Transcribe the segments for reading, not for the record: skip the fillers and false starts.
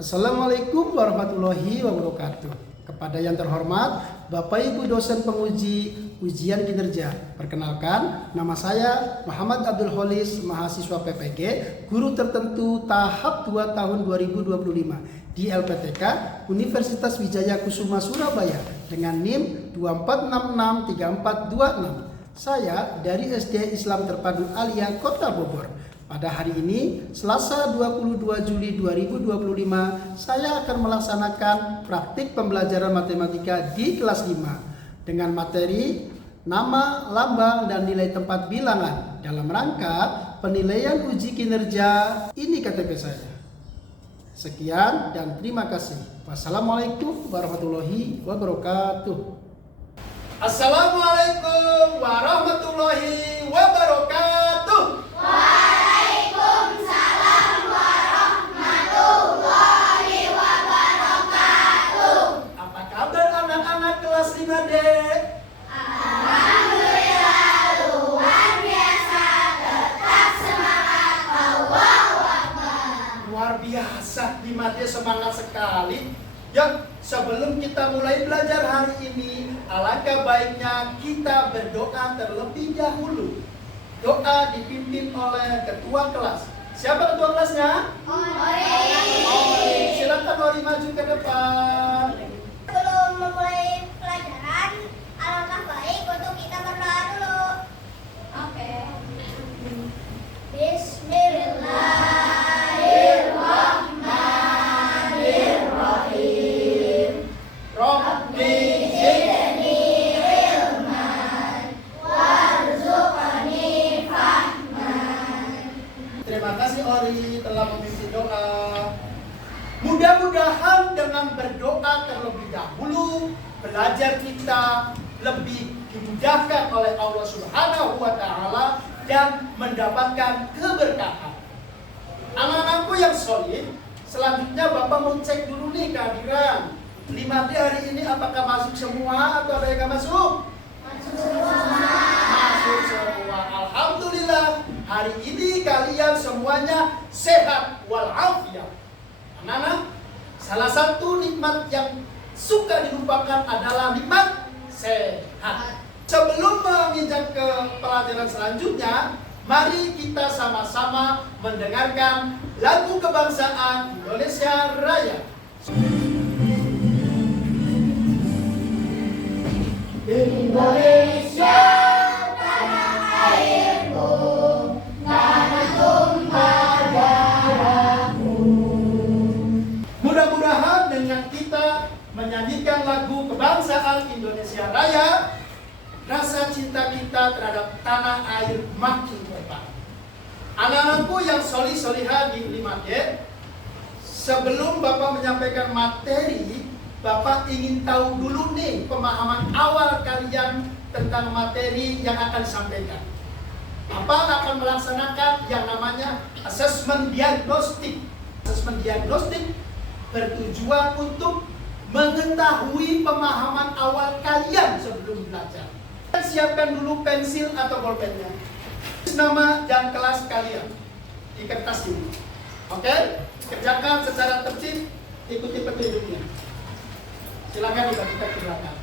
Assalamualaikum warahmatullahi wabarakatuh. Kepada yang terhormat Bapak Ibu dosen penguji ujian kinerja. Perkenalkan, nama saya Muhammad Abdul Kholis, mahasiswa PPG, guru tertentu tahap 2 tahun 2025 di LPTK Universitas Wijaya Kusuma Surabaya dengan NIM 24663426. Saya dari SD Islam Terpadu Alia Kota Bogor. Pada hari ini, Selasa 22 Juli 2025, saya akan melaksanakan praktik pembelajaran matematika di kelas 5 dengan materi nama, lambang, dan nilai tempat bilangan dalam rangka penilaian uji kinerja. Ini KTP saya. Sekian dan terima kasih. Wassalamualaikum warahmatullahi wabarakatuh. Assalamualaikum warahmatullahi wabarakatuh. Kelas 5D. Alhamdulillah luar biasa, tetap semangat, Allahu Akbar. Luar biasa, 5D semangat sekali. Ya, sebelum kita mulai belajar hari ini, alangkah baiknya kita berdoa terlebih dahulu. Doa dipimpin oleh ketua kelas. Siapa ketua kelasnya? Ori. Silakan Ori maju ke depan. Sebelum memulai pelajaran, alangkah baik untuk kita berdoa dulu. Oke. Bismillahirrahmanirrahim. Rabbi zidni ilman warzuqni fahman. Terima kasih Ori telah memimpin doa. Mudah-mudahan dengan berdoa terlebih dahulu, belajar kita lebih dimudahkan oleh Allah Subhanahu wa Ta'ala dan mendapatkan keberkahan. Anak-anakku yang solid, selanjutnya Bapak mau cek dulu nih kehadiran. 5D hari ini apakah masuk semua atau ada yang nggak masuk? Masuk semua. Masuk semua. Alhamdulillah, hari ini kalian semuanya sehat walafiat. Anak-anak, salah satu nikmat yang suka dilupakan adalah nikmat sehat. Sebelum menginjak ke pelajaran selanjutnya, mari kita sama-sama mendengarkan lagu kebangsaan Indonesia Raya. Indonesia tanah airku, tanah tumpah darahku. Mudah-mudahan dengan kita menyanyikan lagu kebangsaan Indonesia Raya, rasa cinta kita terhadap tanah air makin bertambah. Anak-anakku yang solih-solihah di 5D, sebelum Bapak menyampaikan materi, Bapak ingin tahu dulu nih pemahaman awal kalian tentang materi yang akan disampaikan. Bapak akan melaksanakan yang namanya asesmen diagnostik. Asesmen diagnostik bertujuan untuk mengetahui pemahaman awal kalian sebelum belajar. Siapkan dulu pensil atau bolpennya. Nama dan kelas kalian di kertas ini. Oke? Kerjakan secara tertib, ikuti petunjuknya. Silakan dibagikan ke belakang.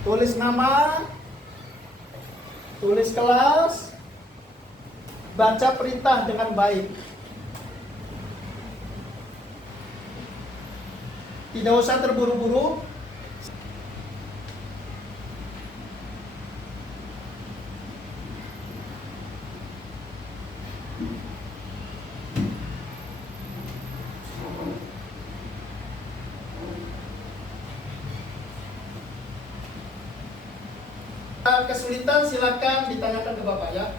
Tulis nama, tulis kelas, baca perintah dengan baik. Tidak usah terburu-buru. Kesulitan silakan ditanyakan ke Bapak ya.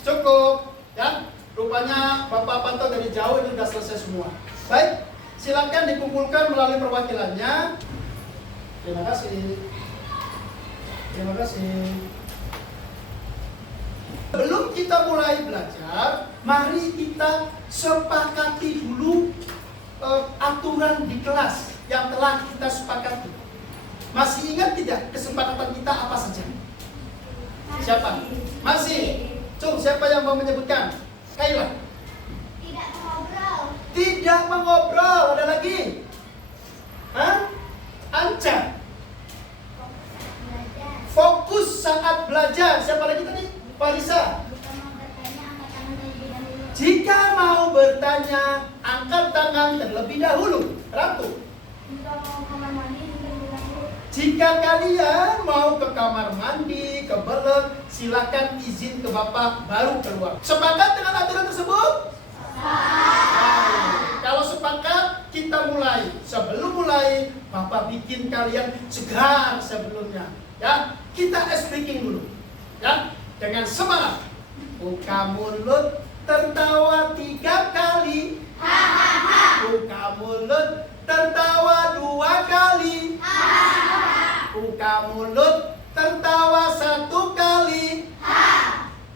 Cukup ya. Rupanya Bapak pantau dari jauh ini sudah selesai semua. Baik, silakan dikumpulkan melalui perwakilannya. Terima kasih. Terima kasih. Sebelum kita mulai belajar, mari kita sepakati dulu aturan di kelas yang telah kita sepakati. Masih ingat tidak kesepakatan kita apa saja? Siapa? Masih? Siapa yang mau menyebutkan? Kaila. Tidak mengobrol. Tidak mengobrol. Ada lagi? Hah? Anca. Belajar. Fokus saat belajar. Siapa lagi tadi? Farisa. Jika mau bertanya, angkat tangan terlebih dahulu. Jika mau bertanya, angkat tangan terlebih dahulu. Ratu. Jika mau kamar mandi, terlebih dahulu. Jika kalian mau ke kamar mandi, ke belet, silakan izin ke bapak baru keluar. Sepakat dengan aturan tersebut? Kalau sepakat, kita mulai. Sebelum mulai, bapak bikin kalian segar sebelumnya. Ya, kita speaking dulu. Ya, dengan semangat. Buka mulut, tertawa 3 kali. Buka mulut, tertawa 2 kali. Buka mulut, tertawa 1 kali.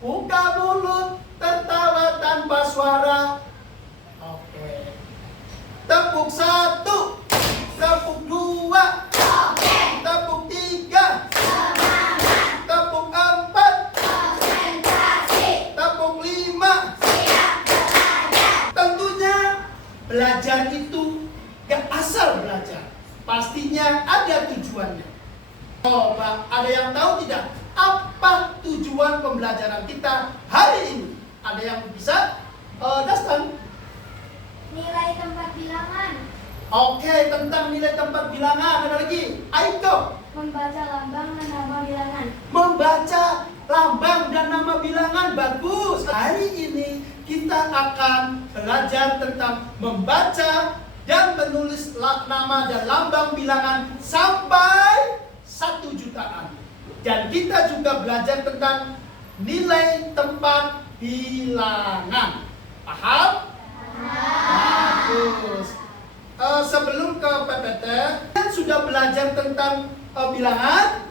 Buka mulut, tertawa tanpa suara. Oke. Tepuk 1, tepuk 2, tepuk 3, tepuk 4, tepuk 5. Tentunya belajar itu gak asal belajar. Pastinya ada tujuannya. Coba, ada yang tahu tidak apa tujuan pembelajaran kita hari ini? Ada yang bisa? Dastan? Nilai tempat bilangan. Oke, tentang nilai tempat bilangan. Ada lagi? Aiko. Membaca lambang dan nama bilangan. Membaca lambang dan nama bilangan. Bagus. Hari ini kita akan belajar tentang membaca dan menulis nama dan lambang bilangan sampai 1 jutaan. Dan kita juga belajar tentang nilai tempat bilangan. Paham? Bagus. Sebelum ke PPT, kan sudah belajar tentang bilangan?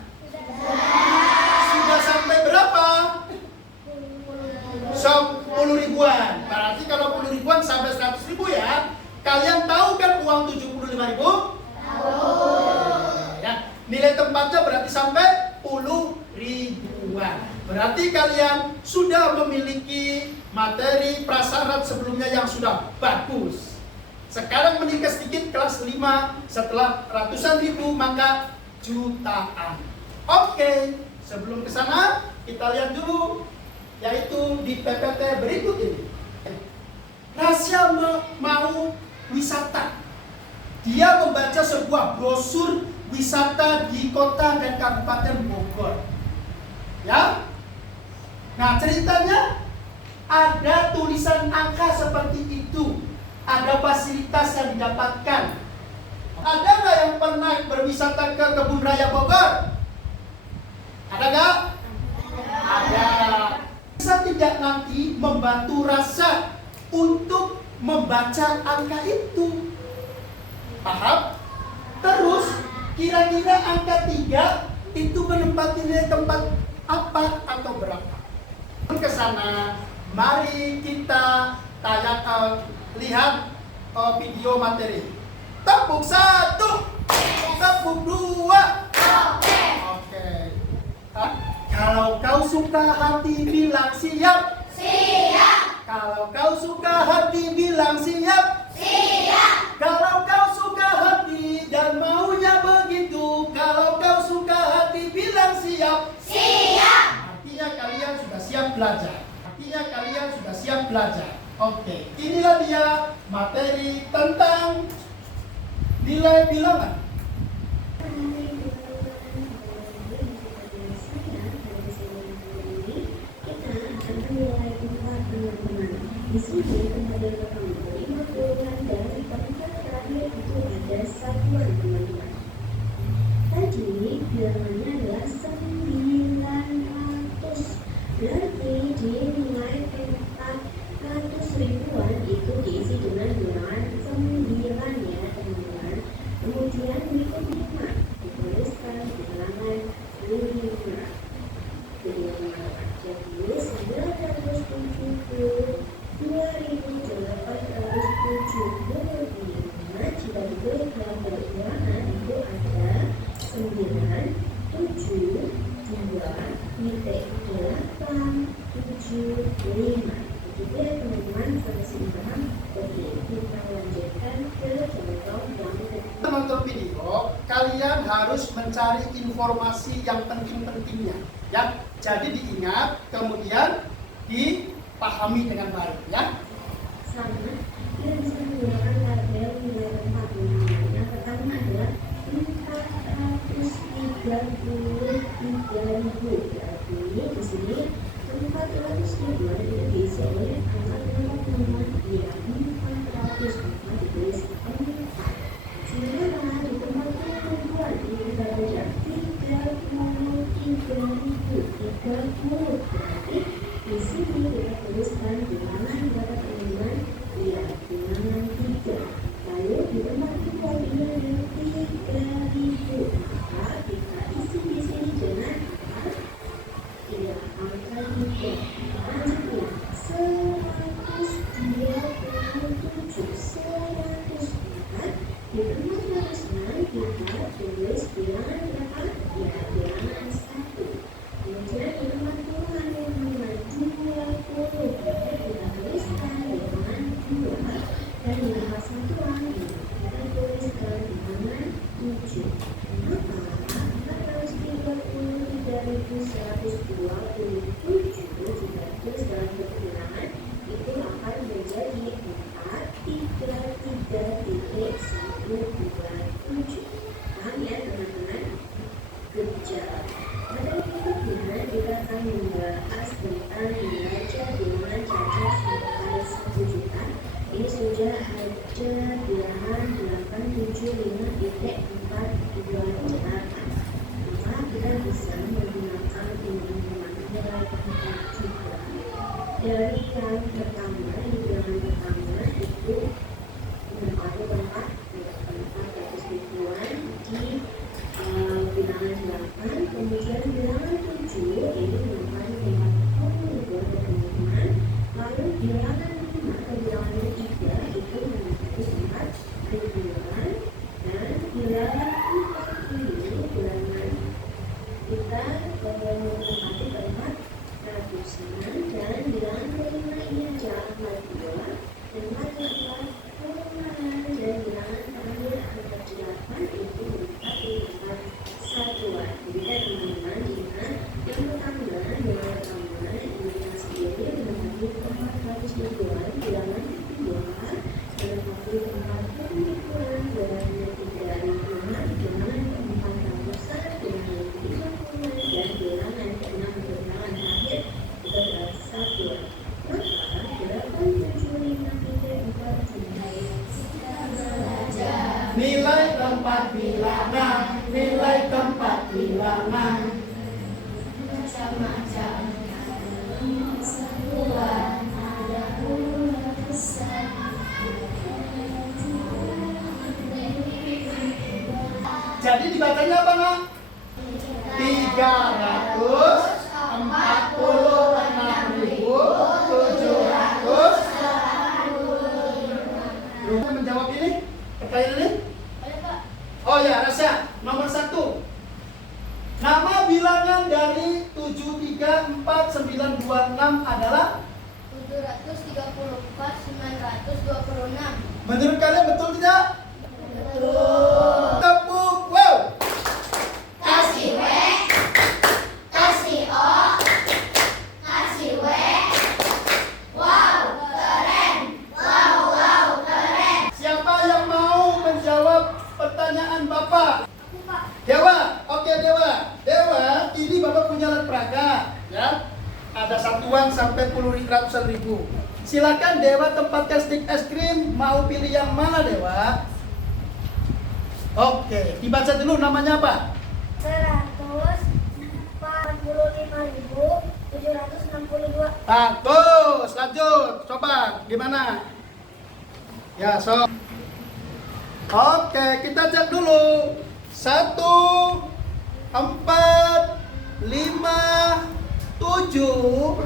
Sudah sampai berapa? 10 ribuan. Berarti kalau 10 ribuan sampai 100 ribu ya. Kalian tahu kan uang 75 ribu? Ya, nilai tempatnya berarti sampai 10 ribuan. Berarti kalian sudah memiliki materi prasyarat sebelumnya yang sudah bagus. Sekarang meningkat sedikit kelas 5, setelah ratusan ribu maka jutaan. Oke, sebelum ke sana kita lihat dulu yaitu di PPT berikut ini. Rasya mau wisata. Dia membaca sebuah brosur wisata di kota dan kabupaten Bogor. Ya. Nah, ceritanya ada tulisan angka seperti itu. Ada fasilitas yang didapatkan. Ada nggak yang pernah berwisata ke Kebun Raya Bogor? Ada nggak? Ada. Bisa tidak nanti membantu Rasa untuk membaca angka itu? Paham? Terus kira-kira angka 3 itu menempati nilai tempat apa atau berapa? Ke sana, mari kita lihat video materi. Tepuk 1, tepuk 2. Oke. Kalau kau suka hati bilang siap. Siap. Kalau kau suka hati bilang siap. Siap. Kalau kau suka hati dan maunya begitu. Kalau kau suka hati bilang siap. Siap. Artinya kalian sudah siap belajar. Artinya kalian sudah siap belajar. Oke, inilah dia materi tentang nilai bilangan. Di sini kepada teman-teman 50-an dari peringkat terakhir itu ada satuan teman-teman. Tadi bilangannya adalah 900. Berarti di nilai tempat 100 ribuan itu diisi dengan bilangan 9 ya teman-teman. Kemudian berikut 5 dituliskan di bilangan 5. Jadi 970 Oke teman-teman, sampai sini paham? Oke, kita lanjutkan ke contoh yang kedua. Menonton video, kalian harus mencari informasi yang penting-pentingnya, ya. Jadi diingat, kemudian dipahami dengan baik, ya. Sama, kita bisa menggunakan tabel nilai tempat ini. Yang pertama adalah 433.000. Berarti di sini 400.000 itu diisi oleh angka nomor yang 404 ditulis 4. Sementara di tempat ribuan ini kita baca 33.030. Berarti di sini kita tuliskan bilangan berapa teman-teman? Ya, bilangan 3. Lalu di tempat ribuan ini ada 3.000. Maka kita isi di sini dengan ya, angka 3. Lanjutnya 127. Di tempat harusnya kita tulis bilangan berapa? Ya, bilangan 1. Kemudian di tempat puluhan yang nomor 20, kita tuliskan bilangan 2. Dan di tempat satuan kita tuliskan bilangan 7. Maka 433.127 jika tulis dalam bentuk bilangan itu akan menjadi 433.127. Paham ya teman-teman? Kerja. Pada berikutnya kita akan membahas tentang neraca bilangan cacat sampai 1 juta. Ini sudah ada bilangan 875.428. Maka kita bisa menggunakan hitungan nilai tempat juga. Dari yang pertama, di bilangan pertama itu menempati tempat 400 ribuan di bilangan 8, kemudian bilangan 7 ini menempati tempat 10 ribuan teman-teman. Lalu bilangan 5 atau bilangan 3 itu menempati tempat ribuan, dan bilangan 4 ini bilangan kita menempati tempat ratusan, dan bilangan kelima ini adalah angka 2, tempat keempat puluhan, dan bilangan terakhir angka 8 itu menempati tempat satuan. Jadi teman-teman ingat, yang pertama bilangan pertama ini sendiri menempati tempat 100 ribuan, bilangan kedua menempati tempat puluhan, bilangan ketiga ribuan, bilangan keempat ratusan, bilangan kelima puluhan, dan bilangan keenam atau bilangan terakhir itu adalah satuan. Maka 875.4 sampai Nilai tempat bilangan, nilai tempat bilangan. macam-macam satuan ada puluhan besar. Jadi dibacanya apa, Nak? 346.700. Menjawab ini? Pertanyaan ini? Oh ya, Rasya. Nomor 1. Nama bilangan dari 734926 adalah? 734.926. Menurut kalian betul tidak? Betul. Tepuk wow. Kasih W, kasih O, kasih W. Wow, keren. Wow, keren. Siapa yang mau menjawab pertanyaan Bapak? Aku, Pak. Dewa, oke Dewa. Dewa, ini Bapak punya alat peraga, ya. Ada satuan sampai ratusan ribu. Silakan Dewa tempatkan stick es krim. Mau pilih yang mana Dewa? Oke, dibaca dulu namanya apa? 145.762. Bagus, lanjut. Coba, gimana? Ya, so. Oke, kita cek dulu. 1, 4, 5, 7,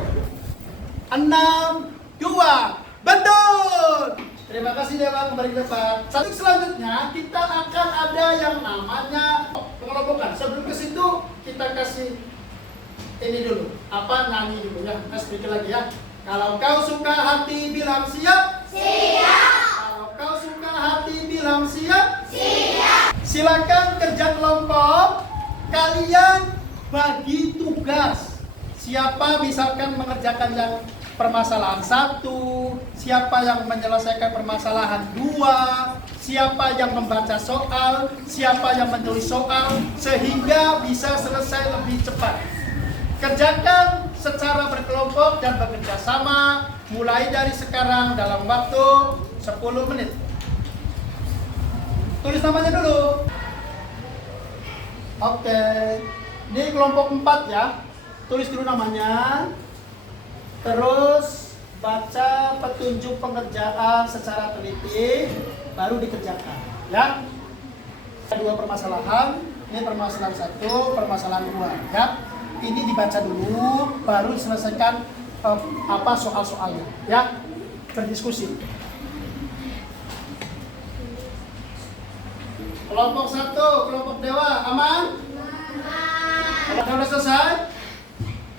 6, 2. Betul. Terima kasih Dewa, kembali ke depan. Satu selanjutnya kita akan ada yang namanya pengelompokan. Sebelum ke situ kita kasih ini dulu. Apa nyanyi dulu ya? Kita sedikit lagi ya. Kalau kau suka hati bilang siap. Siap. Kalau kau suka hati bilang siap. Siap. Silakan kerja kelompok. Kalian bagi tugas. Siapa misalkan mengerjakan yang permasalahan 1, siapa yang menyelesaikan permasalahan 2, siapa yang membaca soal, siapa yang menulis soal, sehingga bisa selesai lebih cepat. Kerjakan secara berkelompok dan bekerja sama mulai dari sekarang dalam waktu 10 menit. Tulis namanya dulu. Oke, ini kelompok 4 ya. Tulis dulu namanya. Terus baca petunjuk pengerjaan secara teliti, baru dikerjakan. Ya. Ada 2 permasalahan. Ini permasalahan 1, permasalahan 2. Ya. Ini dibaca dulu, baru selesaikan soal-soalnya. Ya. Berdiskusi. Kelompok 1, kelompok dewa, aman? Sudah selesai?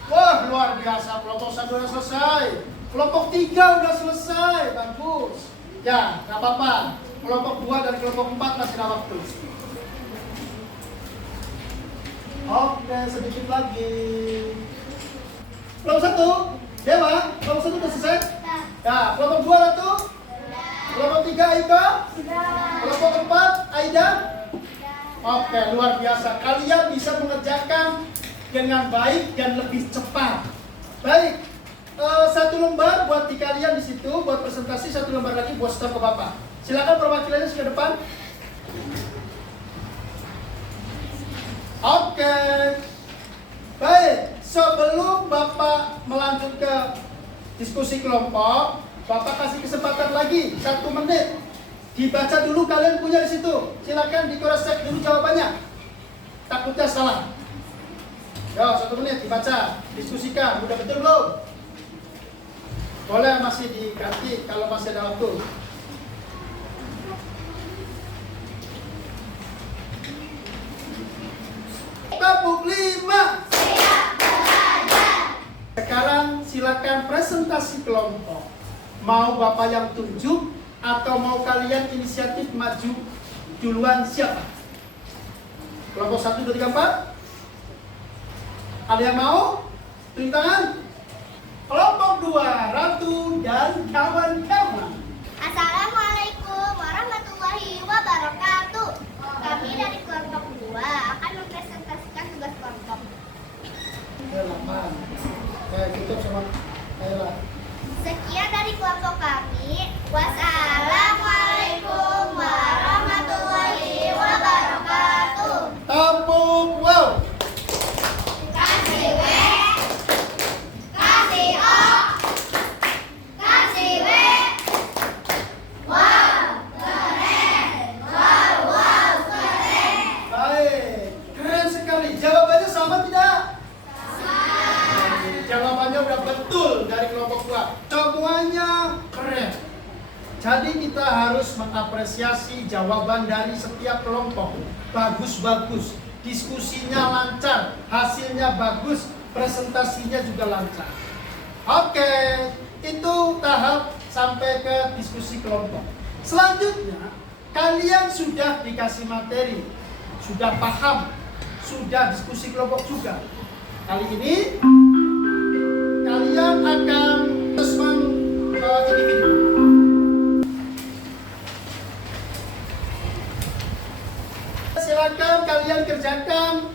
Wah, luar biasa. Kelompok 1 sudah selesai. Kelompok 3 sudah selesai. Bagus. Ya, nggak apa-apa. Kelompok 2 dan kelompok 4 masih ada waktu. Oke, sedikit lagi. Kelompok 1, dewa. Kelompok 1 sudah selesai? Ya, kelompok 2 Ratu? Kelompok 3 Aika? Kelompok 4 Aida? Oke, luar biasa. Kalian bisa mengerjakan dengan baik dan lebih cepat. Baik, 1 lembar buat di kalian di situ, buat presentasi, 1 lembar lagi buat staf ke Bapak. Silakan perwakilannya ke depan. Oke. Baik, sebelum Bapak melanjut ke diskusi kelompok, Bapak kasih kesempatan lagi 1 menit. Dibaca dulu kalian punya di situ. Silakan di cross check dulu jawabannya. Takutnya salah. Yo, 1 menit dibaca, diskusikan. Udah betul belum? Boleh masih diganti kalau masih ada waktu. Tepuk 5. Siap belajar. Sekarang silakan presentasi kelompok. Mau Bapak yang tunjuk atau mau kalian inisiatif maju duluan, siapa? Kelompok 1, 2, 3, 4. Ada yang mau? Tunjuk tangan. Kelompok 2, Ratu dan kawan-kawan. Assalamualaikum warahmatullahi wabarakatuh. Kami dari kelompok 2 akan mempresentasikan tugas kelompok. Delapan. Kayak tutup sama Ayla. Sekian dari kelompok kami. Wassalamualaikum warahmatullahi wabarakatuh. Tepuk wow. Kasih W, kasih O, kasih W. Wow, keren. Wow, keren. Baik, keren sekali. Jawabannya sama tidak? Jawabannya udah betul dari kelompok 2. Semuanya keren. Jadi kita harus mengapresiasi jawaban dari setiap kelompok. Bagus-bagus. Diskusinya lancar, hasilnya bagus, presentasinya juga lancar. Oke, itu tahap sampai ke diskusi kelompok. Selanjutnya, kalian sudah dikasih materi, sudah paham, sudah diskusi kelompok juga. Kali ini kalian akan assessment individu. Silakan kalian kerjakan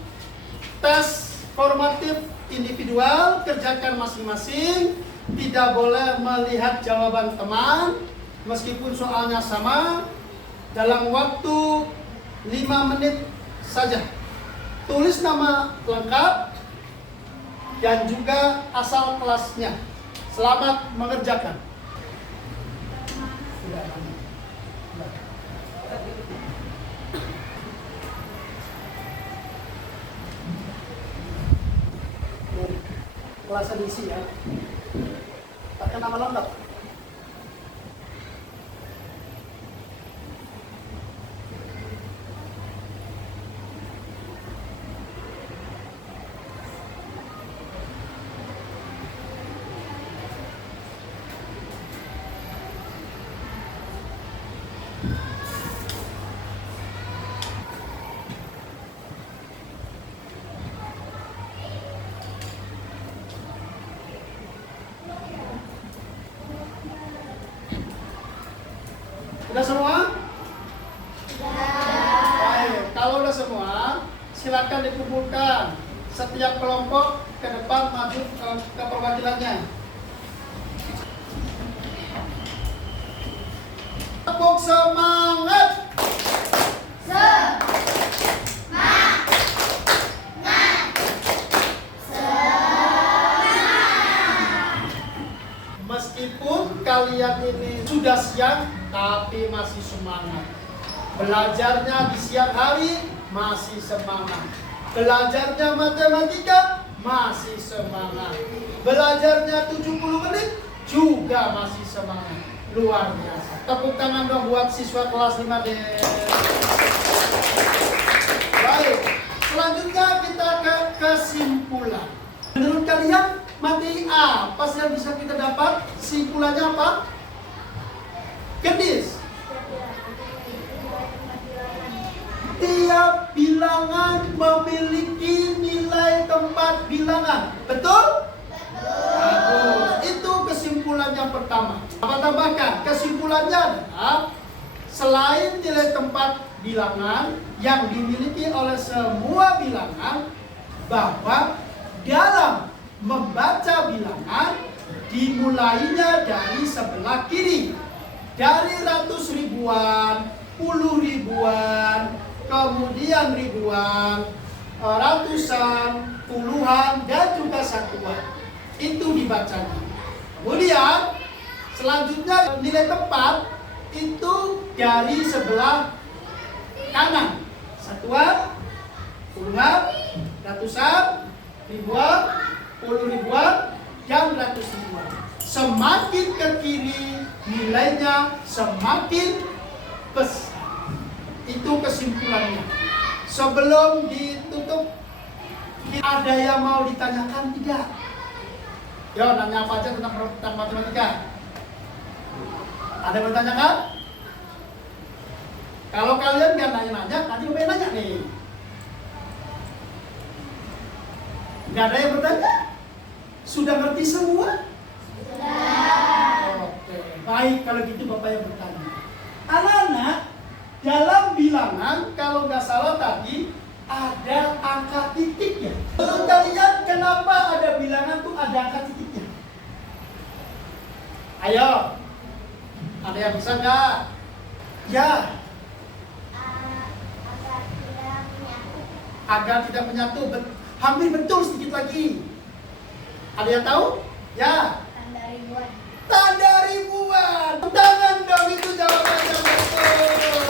tes formatif individual, kerjakan masing-masing. Tidak boleh melihat jawaban teman, meskipun soalnya sama. Dalam waktu 5 menit saja. Tulis nama lengkap dan juga asal kelasnya. Selamat mengerjakan. Kelasnya diisi ya. Pakai nama lengkap. Udah semua? Baik, kalau udah semua, silakan dikumpulkan. Setiap kelompok ke depan maju ke perwakilannya. Tepuk semangat. Meskipun kalian ini sudah siang, tapi masih semangat. Belajarnya di siang hari, masih semangat. Belajarnya matematika, masih semangat. Belajarnya 70 menit, juga masih semangat. Luar biasa. Tepuk tangan dong buat siswa kelas 5D. Baik, selanjutnya kita ke kesimpulan. Menurut kalian, materi apa sih yang bisa kita dapat? Simpulannya apa? Gendis. Tiap bilangan memiliki nilai tempat bilangan. Betul? Bagus. Itu kesimpulan yang pertama. Apa tambahkan? Kesimpulannya adalah selain nilai tempat bilangan yang dimiliki oleh semua bilangan, bahwa dalam membaca bilangan dimulainya dari sebelah kiri. Dari ratus ribuan, puluh ribuan, kemudian ribuan, ratusan, puluhan, dan juga satuan. Itu dibacanya. Kemudian selanjutnya nilai tempat itu dari sebelah kanan. Satuan, puluhan, ratusan, ribuan, puluh ribuan, dan ratus ribuan. Semakin ke kiri nilainya semakin besar. Itu kesimpulannya. Sebelum ditutup, ada yang mau ditanyakan tidak? Yo, nanya apa aja tentang matematika? Ada yang bertanyakan? Kalau kalian nggak nanya-nanya, nanti Bapak nanya nih. Nggak ada yang bertanya? Sudah ngerti semua? Oke, baik kalau gitu Bapak yang bertanya. Anak-anak, dalam bilangan kalau nggak salah tadi ada angka titiknya. Menurut kalian kenapa ada bilangan tuh ada angka titiknya? Ayo, ada yang bisa nggak? Ya. Agar tidak menyatu. Hampir betul, sedikit lagi. Ada yang tahu? Ya. Tanda ribuan. Tanda ribuan. Tangan dong, itu jawabannya betul.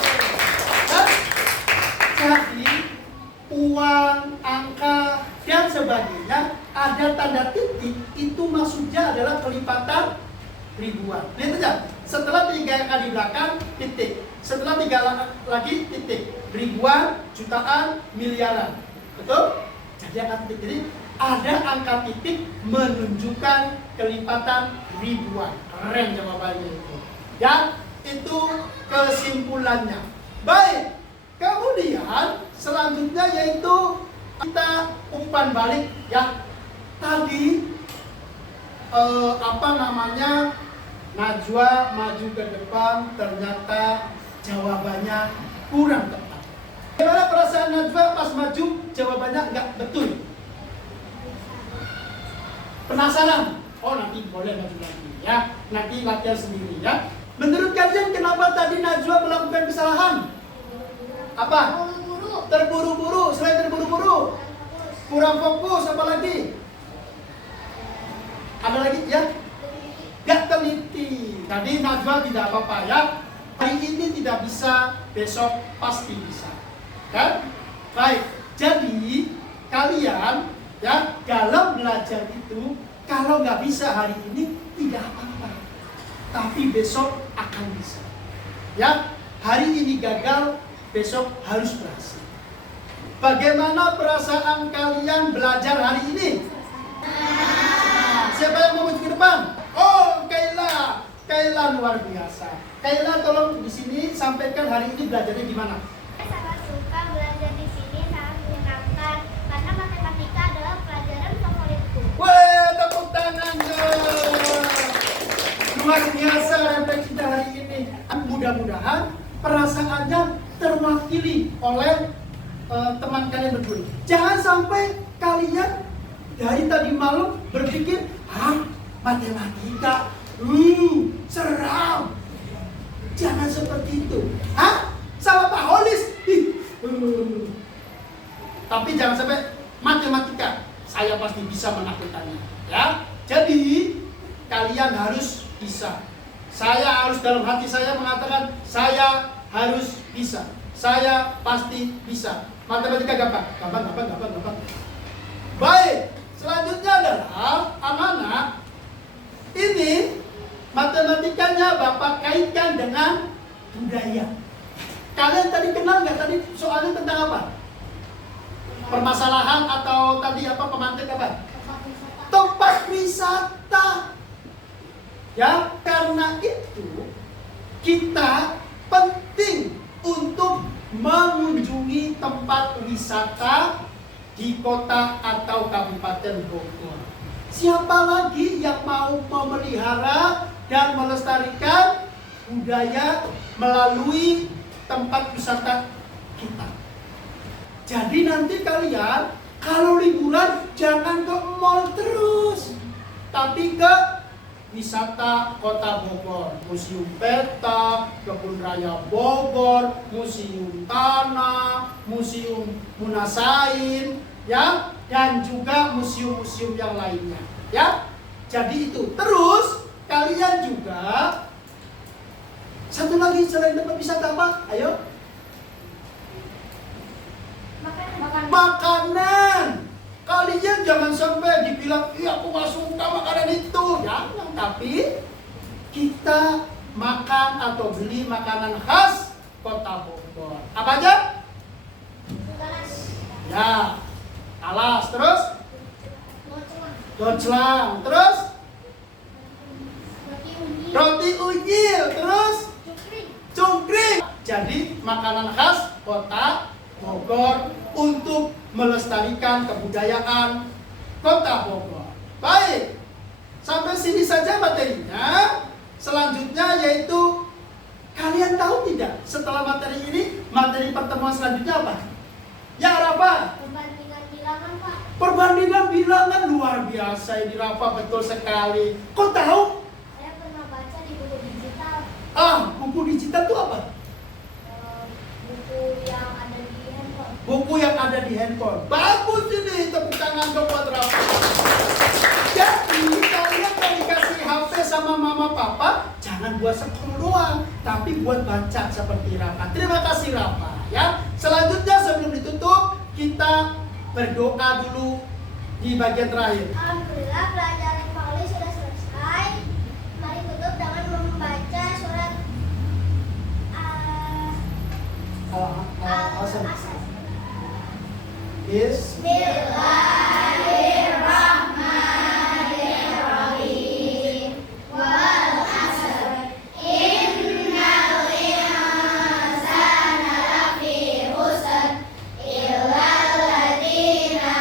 Hah? Jadi uang, angka, dan sebagainya ada tanda titik, itu maksudnya adalah kelipatan ribuan. Lihat aja, setelah 3 kali belakang titik, setelah 3 lagi titik, ribuan, jutaan, miliaran. Betul? Jadi angka titik ini ada angka titik menunjukkan kelipatan ribuan. Keren jawabannya itu. Dan itu kesimpulannya. Baik, kemudian selanjutnya yaitu kita umpan balik ya. Tadi Najwa maju ke depan, ternyata jawabannya kurang tepat. Gimana perasaan Najwa pas maju jawabannya nggak betul? Penasaran? Oh, nanti boleh maju lagi ya. Nanti latihan sendiri ya. Menurut kalian kenapa tadi Najwa melakukan kesalahan? Apa? Buru-buru. Terburu-buru. Selain terburu-buru, kurang fokus, apa lagi? Ada lagi ya? Gak teliti. Tadi Najwa tidak apa-apa ya. Hari ini tidak bisa, besok pasti bisa. Kan? Baik. Jadi kalian ya dalam belajar itu kalau nggak bisa hari ini tidak apa-apa. Tapi besok akan bisa. Ya, hari ini gagal, besok harus berhasil. Bagaimana perasaan kalian belajar hari ini? Siapa yang mau maju ke depan? Oh, Kaila. Kaila luar biasa. Kaila tolong di sini sampaikan hari ini belajarnya gimana? Saya sangat suka belajar di sini, sangat menyenangkan karena matematika adalah pelajaran favoritku. Wah, tepuk tangan dong. Luar biasa rempeng kita hari ini. Mudah-mudahan perasaannya terwakili oleh teman kalian berdua. Jangan sampai kalian dari tadi malam berpikir, matematika, seram. Jangan seperti itu. Salah Pak Holis. Tapi jangan sampai matematika, saya pasti bisa mengakukannya. Ya, jadi kalian harus bisa. Saya harus dalam hati saya mengatakan, saya harus bisa. Saya pasti bisa. Matematika gampang. Baik, selanjutnya adalah anak-anak. Ini matematikanya Bapak kaitkan dengan budaya. Kalian tadi kenal nggak tadi soalnya tentang apa? Permasalahan atau tadi apa pemantik apa? Tempat wisata. Ya, karena itu kita penting untuk mengunjungi tempat wisata di kota atau kabupaten Bogor. Siapa lagi yang mau memelihara dan melestarikan budaya melalui tempat wisata kita? Jadi nanti kalian kalau liburan jangan ke mall terus, tapi ke wisata Kota Bogor, Museum Peta, Kebun Raya Bogor, Museum Tanah, Museum Munasain, ya, dan juga museum-museum yang lainnya, ya. Jadi itu. Terus kalian juga satu lagi selain tempat wisata apa? Ayo. Makanan. Kalian jangan sampai dibilang, iya aku gak suka makanan itu. Jangan, tapi kita makan atau beli makanan khas Kota Bogor. Apa aja? Ya, talas. Terus? Docelang. Terus? Roti unyil. Terus? Cungkring. Jadi makanan khas Kota Bogor untuk melestarikan kebudayaan Kota Bogor. Baik, sampai sini saja materinya. Selanjutnya yaitu, kalian tahu tidak setelah materi ini, materi pertemuan selanjutnya apa? Ya Rafa? Perbandingan bilangan, Pak. Perbandingan bilangan luar biasa ini Rafa, betul sekali. Kok tahu? Saya pernah baca di buku digital. Buku digital itu apa? Buku yang ada di handphone. Buku yang ada di handphone. Bagus ini, tepuk tangan dong buat Rafa. Jadi kalian kalau dikasih HP sama mama papa, jangan buat scroll doang, tapi buat baca seperti Rafa. Terima kasih Rafa. Ya. Selanjutnya sebelum ditutup, kita berdoa dulu di bagian terakhir. Alhamdulillah pelajaran Pak Oli sudah selesai. Mari tutup dengan membaca surat Asal. Asal. Bismillahirrahmanirrahim. Wal asr. Innal insana lafi khusr. Illal ladzina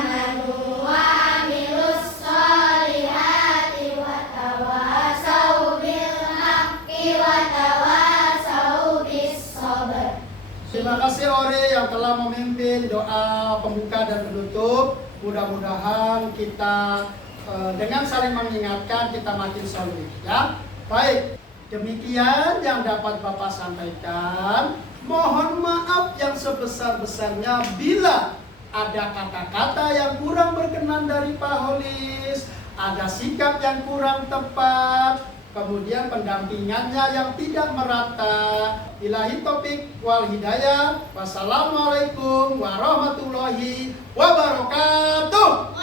amanu wa amilus solihati wa tawasau bil haqqi wa tawasau bis sabr. Terima kasih Ore yang telah memimpin doa pembuka dan penutup. Mudah-mudahan kita dengan saling mengingatkan kita makin solid, ya. Baik, demikian yang dapat Bapak sampaikan. Mohon maaf yang sebesar-besarnya bila ada kata-kata yang kurang berkenan dari Pak Holis, ada sikap yang kurang tepat, kemudian pendampingannya yang tidak merata. Ilahi taufiq wal hidayah. Wassalamualaikum warahmatullahi wabarakatuh.